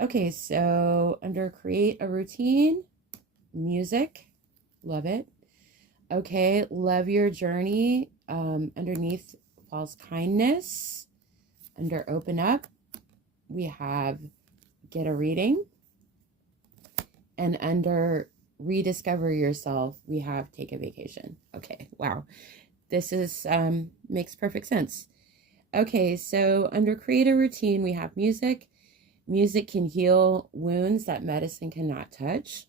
Okay, so under create a routine, music, love it. Okay, love your journey. Underneath false kindness, under open up, we have get a reading. And under rediscover yourself, we have take a vacation. Okay, wow. This is makes perfect sense. Okay, so under create a routine, we have music. Music can heal wounds that medicine cannot touch.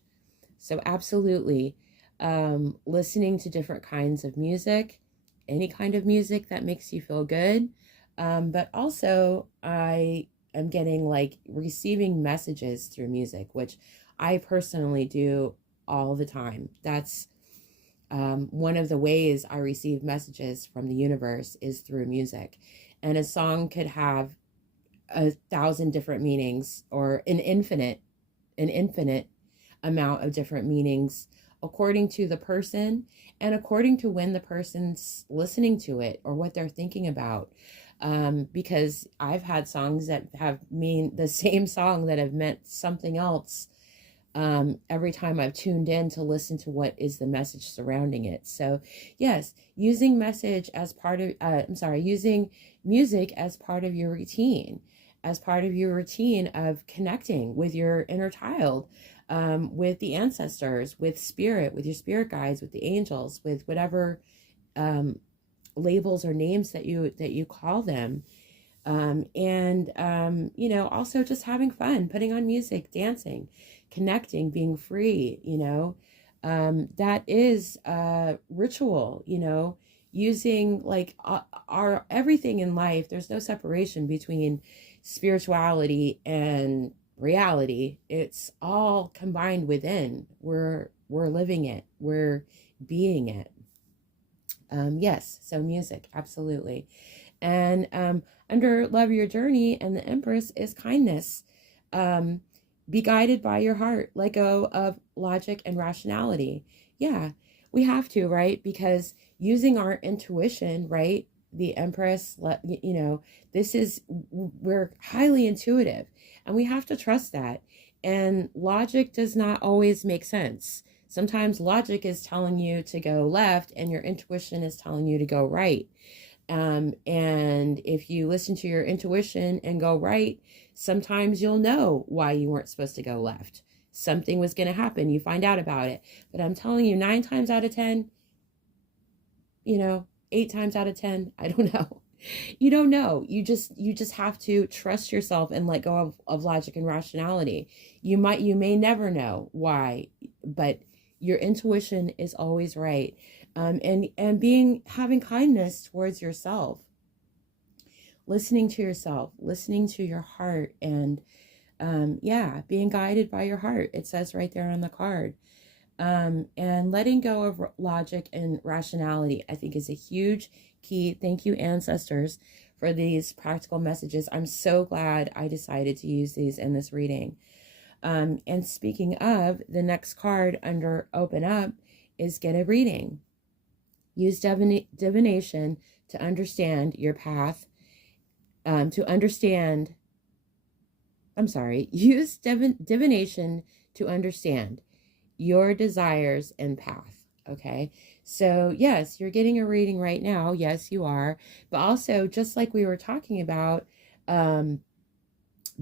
So absolutely, listening to different kinds of music, any kind of music that makes you feel good. But also I am getting like receiving messages through music, which I personally do all the time. That's one of the ways I receive messages from the universe is through music. And a song could have 1,000 different meanings, or an infinite amount of different meanings according to the person and according to when the person's listening to it or what they're thinking about. Because I've had songs that have mean the same song that have meant something else every time I've tuned in to listen to what is the message surrounding it. So yes, using message as part of, using music as part of your routine, of connecting with your inner child, with the ancestors, with spirit, with your spirit guides, with the angels, with whatever labels or names that you call them. Also just having fun, putting on music, dancing, connecting, being free, that is ritual, using like our everything in life. There's no separation between spirituality and reality. It's all combined within. We're living it. We're being it. Yes, so music, absolutely. And under love your journey and the Empress is kindness. Be guided by your heart. Let go of logic and rationality. Yeah, we have to, right? Because using our intuition, right? The Empress, we're highly intuitive and we have to trust that. And logic does not always make sense. Sometimes logic is telling you to go left and your intuition is telling you to go right. And if you listen to your intuition and go right, sometimes you'll know why you weren't supposed to go left. Something was going to happen. You find out about it. But I'm telling you, 9 times out of 10, 8 times out of 10, I don't know. You don't know. You just have to trust yourself and let go of logic and rationality. You may never know why, but your intuition is always right. And having kindness towards yourself, listening to yourself, listening to your heart, and being guided by your heart. It says right there on the card. And letting go of logic and rationality, I think, is a huge key. Thank you, ancestors, for these practical messages. I'm so glad I decided to use these in this reading. And speaking of, the next card under open up is get a reading. Use divination to understand your path, use divination to understand your desires and path. Okay, so yes, you're getting a reading right now. Yes, you are. But also, just like we were talking about,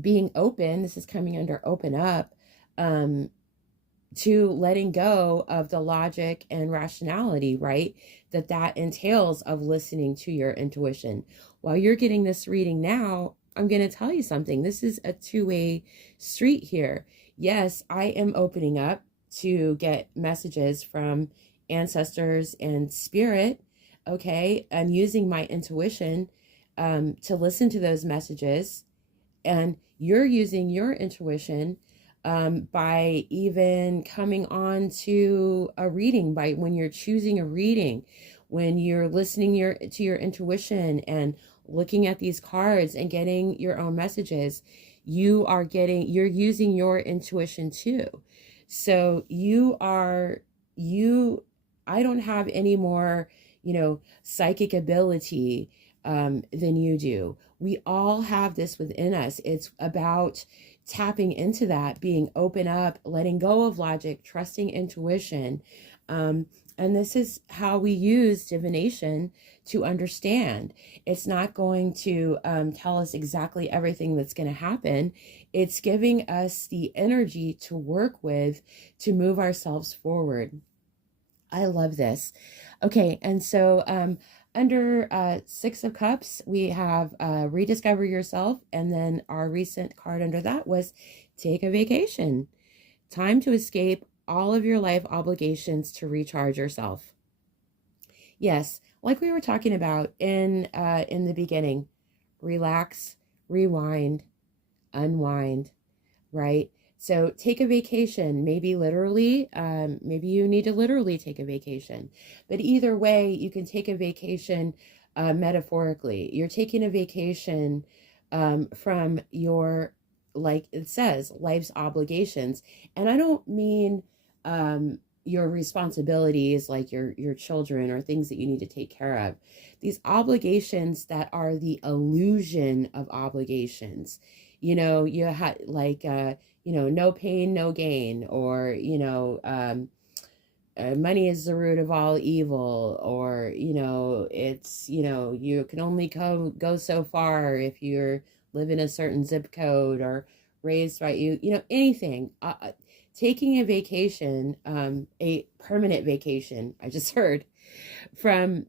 being open, this is coming under open up, to letting go of the logic and rationality, right? That entails of listening to your intuition. While you're getting this reading now, I'm going to tell you something. This is a two-way street here. Yes, I am opening up to get messages from ancestors and spirit, okay? I'm using my intuition to listen to those messages. And you're using your intuition by even coming on to a reading, by when you're choosing a reading, when you're listening to your intuition and looking at these cards and getting your own messages, you're using your intuition too. So I don't have any more, psychic ability than you do. We all have this within us. It's about tapping into that, being open up, letting go of logic, trusting intuition. And this is how we use divination to understand. It's not going to tell us exactly everything that's going to happen. It's giving us the energy to work with to move ourselves forward. I love this. Okay, and so under Six of Cups, we have rediscover yourself, and then our recent card under that was take a vacation. Time to escape all of your life obligations to recharge yourself. Yes, like we were talking about in the beginning, relax, rewind, unwind, right? So take a vacation, maybe literally, maybe you need to literally take a vacation. But either way, you can take a vacation metaphorically. You're taking a vacation from your, like it says, life's obligations. And I don't mean your responsibilities like your children or things that you need to take care of. These obligations that are the illusion of obligations. You know, you had like no pain, no gain, or money is the root of all evil, or it's you can only go so far if you're live in a certain zip code or raised by anything. Taking a vacation, a permanent vacation, I just heard, from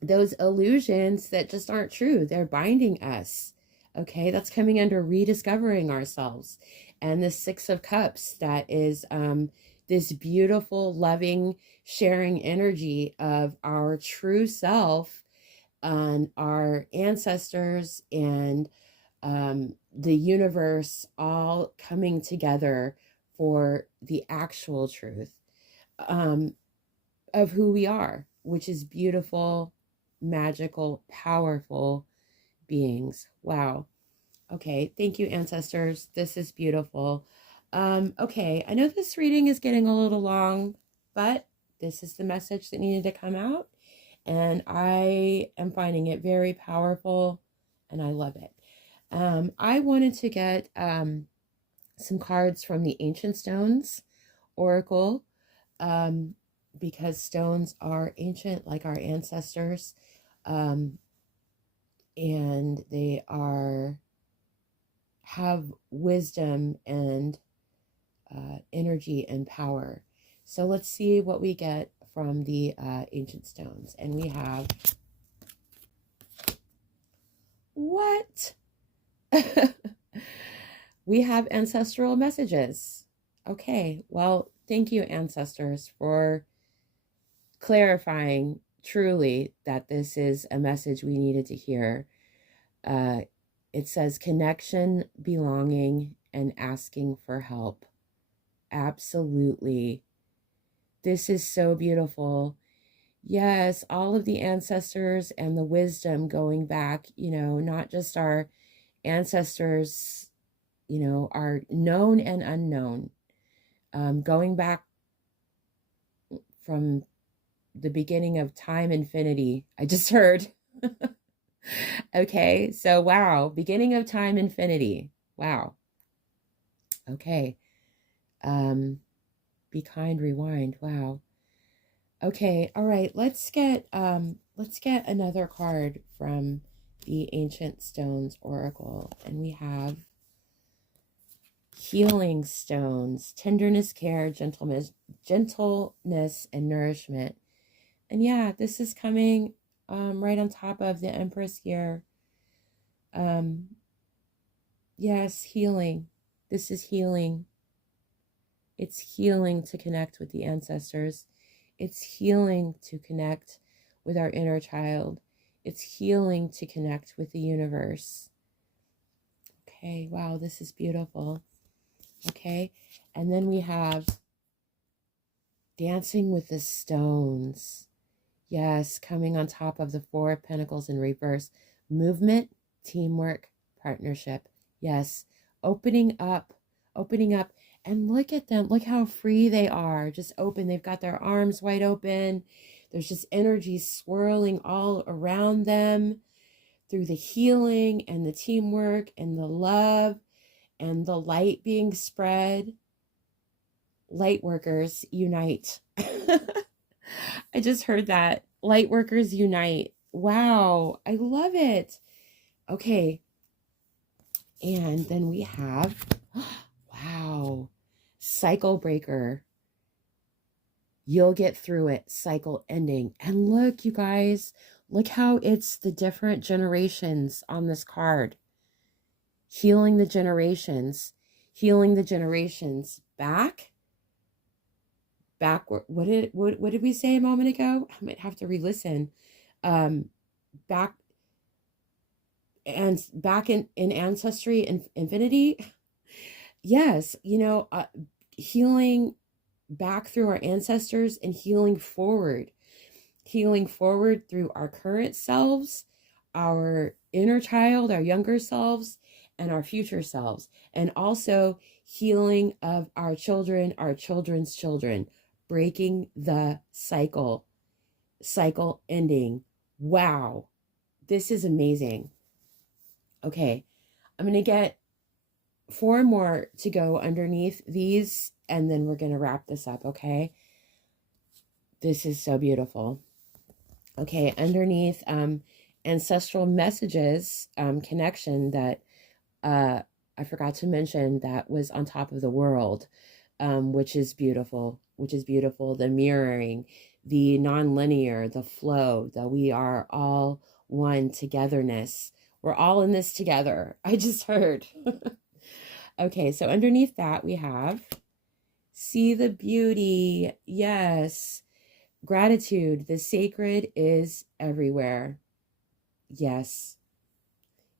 those illusions that just aren't true. They're binding us. Okay, that's coming under rediscovering ourselves. And the Six of Cups, that is this beautiful, loving, sharing energy of our true self and our ancestors and the universe all coming together for the actual truth of who we are, which is beautiful, magical, powerful beings. Wow. Okay. Thank you, ancestors. This is beautiful. Okay. I know this reading is getting a little long, but this is the message that needed to come out. And I am finding it very powerful and I love it. I wanted to get some cards from the Ancient Stones Oracle because stones are ancient like our ancestors. And they have wisdom and energy and power. So let's see what we get from the ancient stones. And we have what? We have ancestral messages. Okay, well, thank you, ancestors, for clarifying truly that this is a message we needed to hear. It says connection, belonging, and asking for help. Absolutely. This is so beautiful. Yes, all of the ancestors and the wisdom going back, not just our ancestors, are known and unknown, going back from the beginning of time infinity. I just heard. Okay, so wow, beginning of time infinity. Wow. Okay. Be kind, rewind. Wow. Okay, all right, let's get another card from the Ancient Stones Oracle. And we have healing stones, tenderness, care, gentleness, and nourishment. And yeah, this is coming right on top of the Empress here. Yes, healing. This is healing. It's healing to connect with the ancestors. It's healing to connect with our inner child. It's healing to connect with the universe. Okay, wow, this is beautiful. Okay, and then we have dancing with the stones. Yes, coming on top of the Four of Pentacles in reverse. Movement, teamwork, partnership. Yes, opening up. And look at them. Look how free they are. Just open. They've got their arms wide open. There's just energy swirling all around them through the healing and the teamwork and the love and the light being spread. Light workers unite. I just heard that. Light workers unite. Wow, I love it. Okay. And then we have, wow, cycle breaker. You'll get through it, cycle ending. And look, you guys, look how it's the different generations on this card. Healing the generations back. What did we say a moment ago? I might have to re-listen. Back in ancestry and infinity. Yes, healing back through our ancestors and healing forward through our current selves, our inner child, our younger selves, and our future selves, and also healing of our children, our children's children, breaking the cycle ending. Wow, this is amazing. Okay, I'm going to get 4 more to go underneath these, and then we're going to wrap this up, okay? This is so beautiful. Okay, underneath ancestral messages connection that I forgot to mention, that was on top of the world, which is beautiful. The mirroring, the non-linear, the flow, that we are all one, togetherness. We're all in this together. I just heard. Okay, so underneath that we have see the beauty. Yes. Gratitude. The sacred is everywhere. Yes.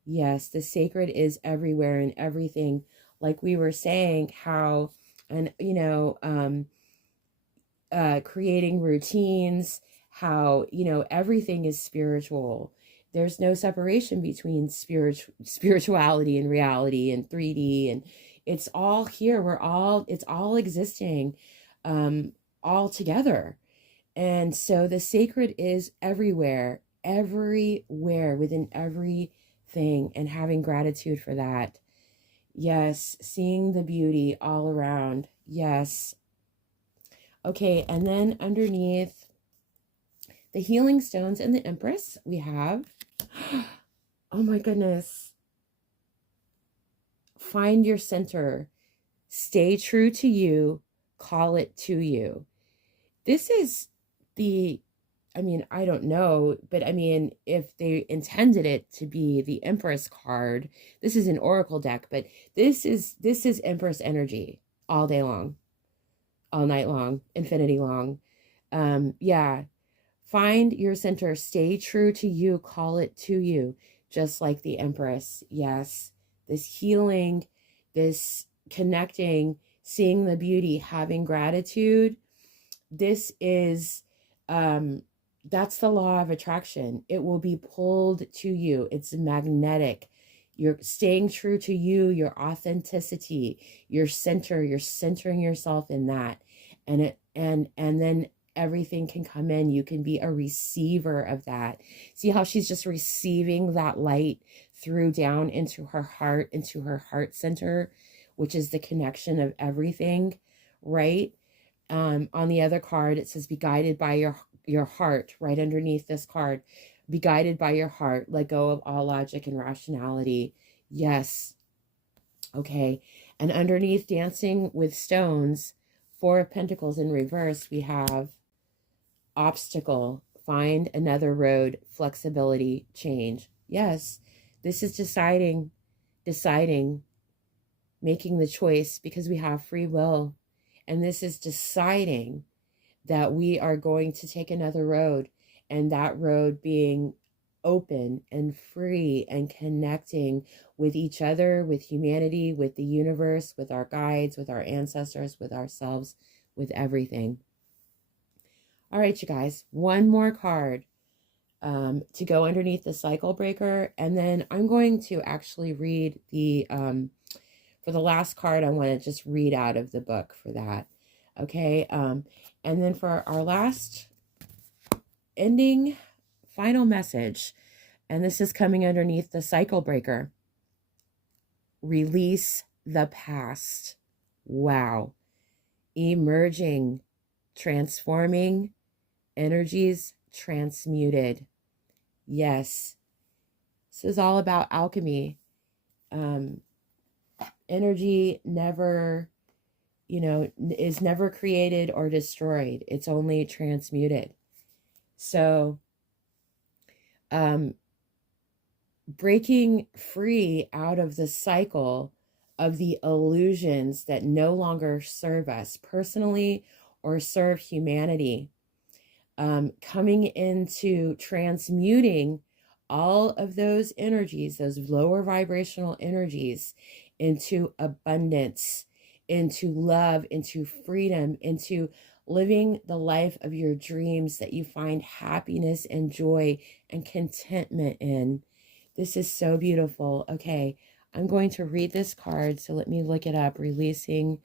Yes, the sacred is everywhere and everything. Like we were saying, how, and creating routines, how, everything is spiritual. There's no separation between spirituality and reality and 3D, and it's all here. It's all existing, all together. And so the sacred is everywhere within everything, and having gratitude for that. Yes, seeing the beauty all around. Yes. Okay, and then underneath the healing stones and the Empress, we have, oh my goodness, find your center, stay true to you, call it to you. This is I don't know, but if they intended it to be the Empress card, this is an Oracle deck, but this is Empress energy all day long, all night long, infinity long. Yeah. Find your center, stay true to you, call it to you, just like the Empress. Yes. This healing, this connecting, seeing the beauty, having gratitude. This is, that's the law of attraction. It will be pulled to you. It's magnetic. You're staying true to you, your authenticity, your center. You're centering yourself in that, and then everything can come in. You can be a receiver of that. See how she's just receiving that light through down into her heart center, which is the connection of everything, right? On the other card, it says, be guided by your heart. Right underneath this card, be guided by your heart. Let go of all logic and rationality. Yes. Okay. And underneath dancing with stones, 4 of Pentacles in reverse, we have obstacle, find another road, flexibility, change. Yes. This is deciding, making the choice, because we have free will. And this is deciding that we are going to take another road, and that road being open and free and connecting with each other, with humanity, with the universe, with our guides, with our ancestors, with ourselves, with everything. All right, you guys, 1 more card to go underneath the cycle breaker. And then I'm going to actually read the, for the last card, I want to just read out of the book for that. Okay. And then for our last ending final message, and this is coming underneath the cycle breaker. Release the past. Wow. Emerging, transforming, energies transmuted. Yes. This is all about alchemy. Energy never, is never created or destroyed. It's only transmuted. So, breaking free out of the cycle of the illusions that no longer serve us personally or serve humanity, coming into transmuting all of those energies, those lower vibrational energies, into abundance, into love, into freedom, into living the life of your dreams that you find happiness and joy and contentment in. This is so beautiful. Okay, I'm going to read this card, so let me look it up. Releasing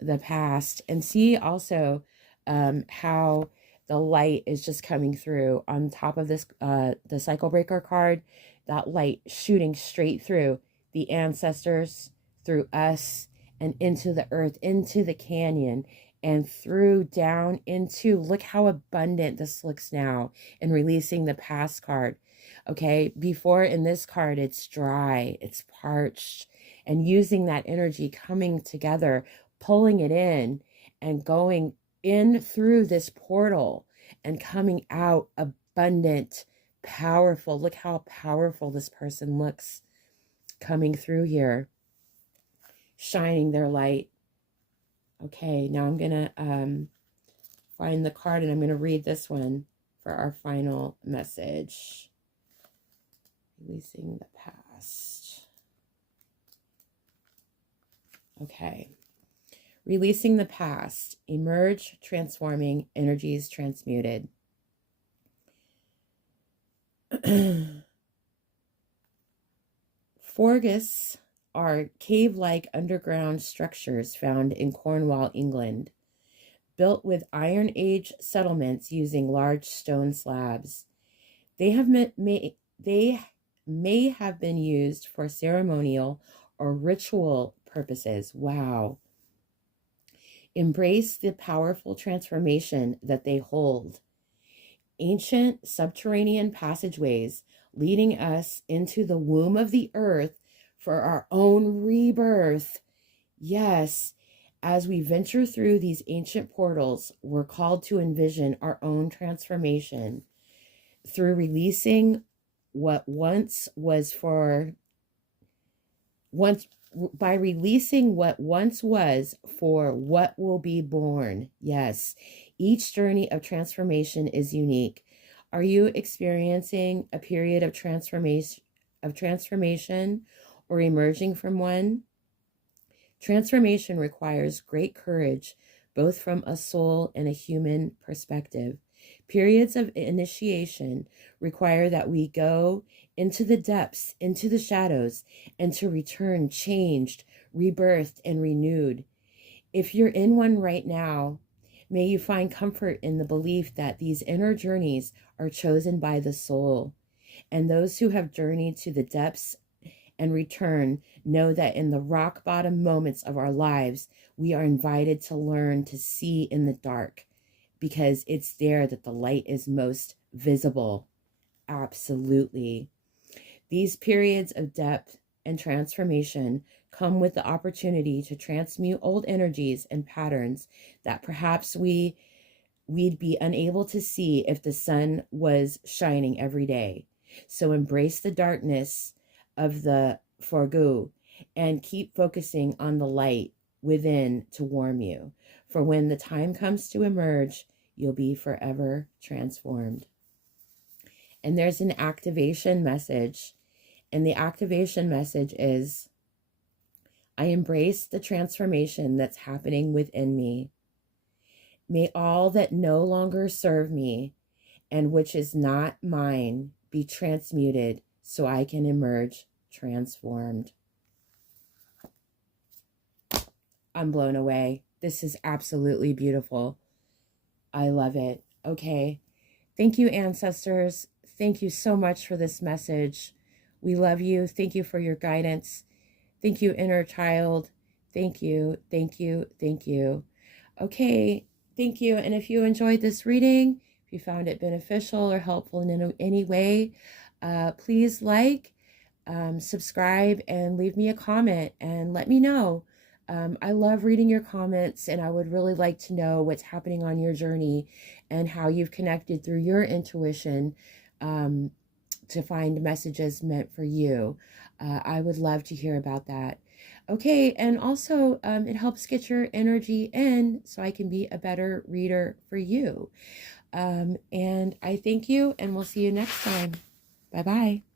the past, and see also how the light is just coming through on top of this, the cycle breaker card, that light shooting straight through the ancestors, through us, and into the earth, into the canyon, and through down into, look how abundant this looks now in releasing the past card. Okay, before in this card, it's dry, it's parched, and using that energy coming together, pulling it in and going in through this portal and coming out abundant, powerful. Look how powerful this person looks coming through here, shining their light. Okay, now I'm going to find the card, and I'm going to read this one for our final message. Releasing the past. Okay. Releasing the past. Emerge, transforming, energies transmuted. Forgus are cave-like underground structures found in Cornwall, England, built with Iron Age settlements using large stone slabs. They may have been used for ceremonial or ritual purposes. Wow. Embrace the powerful transformation that they hold. Ancient subterranean passageways leading us into the womb of the earth for our own rebirth. Yes, as we venture through these ancient portals, we're called to envision our own transformation through releasing what once was by releasing what once was for what will be born. Yes, each journey of transformation is unique. Are you experiencing a period of transformation or emerging from one? Transformation requires great courage, both from a soul and a human perspective. Periods of initiation require that we go into the depths, into the shadows, and to return changed, rebirthed, and renewed. If you're in one right now, may you find comfort in the belief that these inner journeys are chosen by the soul. And those who have journeyed to the depths and return know that in the rock bottom moments of our lives, we are invited to learn to see in the dark, because it's there that the light is most visible. Absolutely. These periods of depth and transformation come with the opportunity to transmute old energies and patterns that perhaps we'd be unable to see if the sun was shining every day. So embrace the darkness of the forgu and keep focusing on the light within to warm you. For when the time comes to emerge, you'll be forever transformed. And there's an activation message. And the activation message is, I embrace the transformation that's happening within me. May all that no longer serve me and which is not mine be transmuted so I can emerge transformed. I'm blown away. This is absolutely beautiful. I love it. Okay. Thank you, ancestors. Thank you so much for this message. We love you. Thank you for your guidance. Thank you, inner child. Thank you, thank you, thank you. Okay, thank you. And if you enjoyed this reading, if you found it beneficial or helpful in any way, please subscribe, and leave me a comment and let me know. I love reading your comments, and I would really like to know what's happening on your journey and how you've connected through your intuition to find messages meant for you. I would love to hear about that. Okay, and also it helps get your energy in so I can be a better reader for you. And I thank you, and we'll see you next time. Bye-bye.